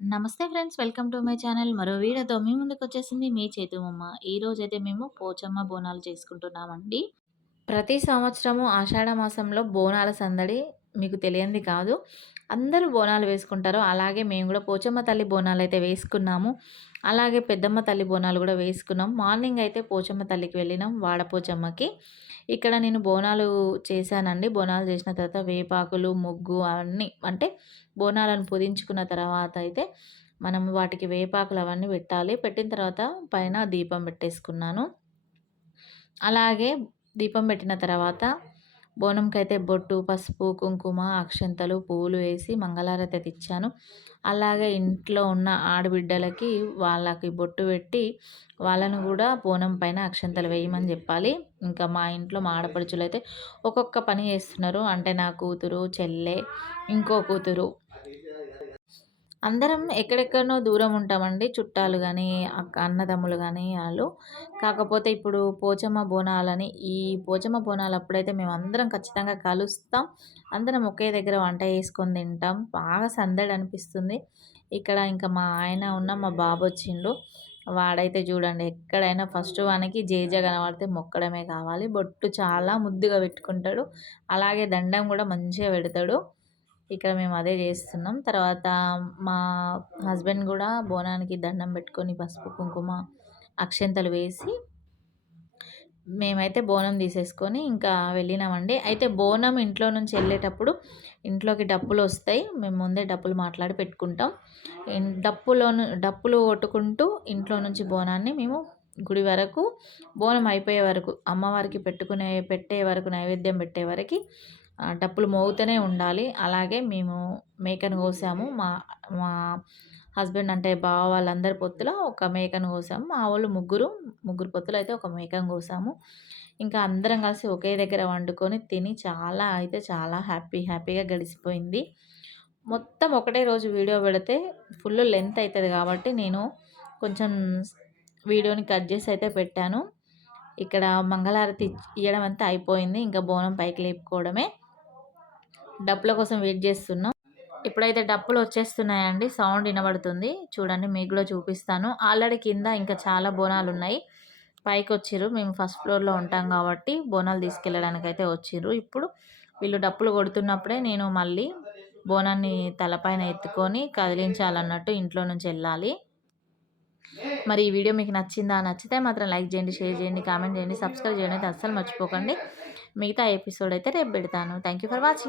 నమస్తే friends, welcome to my channel. మరో వీడియోతో మీ ముందుకొచ్చేసింది మీ చేతువమ్మ. ఈరోజైతే మేము పోచమ్మ బోనాలు చేసుకుంటున్నామండి. ప్రతి సంవత్సరము ఆషాఢ మాసంలో బోనాల సందడి మీకు తెలియంది కాదు. అందరూ బోనాలు వేసుకుంటారు. అలాగే మేము కూడా పోచమ్మ తల్లి బోనాలైతే వేసుకున్నాము. అలాగే పెద్దమ్మ తల్లి బోనాలు కూడా వేసుకున్నాం. మార్నింగ్ అయితే పోచమ్మ తల్లికి వెళ్ళినాం, వాడపోచమ్మకి. ఇక్కడ నేను బోనాలు చేశానండి. బోనాలు చేసిన తర్వాత వేపాకులు, ముగ్గు అవన్నీ అంటే బోనాలను పుదించుకున్న తర్వాత అయితే మనం వాటికి వేపాకులు అవన్నీ పెట్టాలి. పెట్టిన తర్వాత పైన దీపం పెట్టేసుకున్నాను. అలాగే దీపం పెట్టిన తర్వాత బోనంకైతే బొట్టు, పసుపు, కుంకుమ, అక్షంతలు, పువ్వులు వేసి మంగళారతి అయితే ఇచ్చాను. అలాగే ఇంట్లో ఉన్న ఆడబిడ్డలకి వాళ్ళకి బొట్టు పెట్టి వాళ్ళను కూడా బోనం పైన అక్షంతలు వేయమని చెప్పాలి. ఇంకా మా ఇంట్లో మా ఆడపడుచులైతే ఒక్కొక్క పని చేస్తున్నారు. అంటే నా కూతురు, చెల్లె, ఇంకో కూతురు అందరం ఎక్కడెక్కడనో దూరం ఉంటామండి. చుట్టాలు గానీ, అన్నదమ్ములు గానీ ఆళ్ళు. కాకపోతే ఇప్పుడు పోచమ్మ బోనాలని ఈ పోచమ్మ బోనాలప్పుడైతే మేమందరం ఖచ్చితంగా కలుస్తాం. అందరం ఒకే దగ్గర వంట చేసుకొని తింటాం. బాగా సందడనిపిస్తుంది. ఇక్కడ ఇంకా మా ఆయన మా బాబొచ్చిండు. వాడైతే చూడండి ఎక్కడైనా ఫస్ట్ వానికి జేజ కనబడితే మొక్కడమే కావాలి. బొట్టు చాలా ముద్దుగా పెట్టుకుంటాడు. అలాగే దండం కూడా మంచిగా పెడతాడు. ఇక్కడ మేము అదే చేస్తున్నాం. తర్వాత మా హస్బెండ్ కూడా బోనానికి దండం పెట్టుకొని పసుపు, కుంకుమ, అక్షంతలు వేసి మేమైతే బోనం తీసేసుకొని ఇంకా వెళ్ళినామండి. అయితే బోనం ఇంట్లో నుంచి వెళ్ళేటప్పుడు ఇంట్లోకి డప్పులు వస్తాయి. మేము ముందే డప్పులు మాట్లాడి పెట్టుకుంటాం. డప్పులు కొట్టుకుంటూ ఇంట్లో నుంచి బోనాన్ని మేము గుడి వరకు, బోనం అయిపోయే వరకు, అమ్మవారికి పెట్టే వరకు, నైవేద్యం పెట్టే వరకు డప్పులు మోగుతూనే ఉండాలి. అలాగే మేము మేకను కోసాము. మా మా హస్బెండ్ అంటే బావ వాళ్ళందరి పొత్తుల ఒక మేకను కోసాము. మా వాళ్ళు ముగ్గురు పొత్తులు అయితే ఒక మేకను కోసాము. ఇంకా అందరం కలిసి ఒకే దగ్గర వండుకొని తిని చాలా హ్యాపీగా గడిచిపోయింది. మొత్తం ఒకటే రోజు వీడియో పెడితే ఫుల్ లెంత్ అవుతుంది కాబట్టి నేను కొంచెం వీడియోని కట్ చేసి అయితే పెట్టాను. ఇక్కడ మంగళారతి ఇయ్యడం అంతా అయిపోయింది. ఇంకా బోనం పైకి లేపుకోవడమే. డప్పుల కోసం వెయిట్ చేస్తున్నాం. ఇప్పుడైతే డప్పులు వచ్చేస్తున్నాయండి. సౌండ్ వినబడుతుంది. చూడండి, మీకు కూడా చూపిస్తాను. ఆల్రెడీ కింద ఇంకా చాలా బోనాలు ఉన్నాయి. పైకి వచ్చిర్రు. మేము ఫస్ట్ ఫ్లోర్లో ఉంటాం కాబట్టి బోనాలు తీసుకెళ్ళడానికి అయితే వచ్చిర్రు. ఇప్పుడు వీళ్ళు డప్పులు కొడుతున్నప్పుడే నేను మళ్ళీ బోనాన్ని తలపైన ఎత్తుకొని కదిలించాలన్నట్టు ఇంట్లో నుంచి వెళ్ళాలి. మరి ఈ వీడియో మీకు నచ్చిందా? నచ్చితే మాత్రం లైక్ చేయండి, షేర్ చేయండి, కామెంట్ చేయండి, సబ్స్క్రైబ్ చేయడం అయితే అస్సలు మర్చిపోకండి. మిగతా ఎపిసోడ్ అయితే రేపు పెడతాను. Thank you for watching.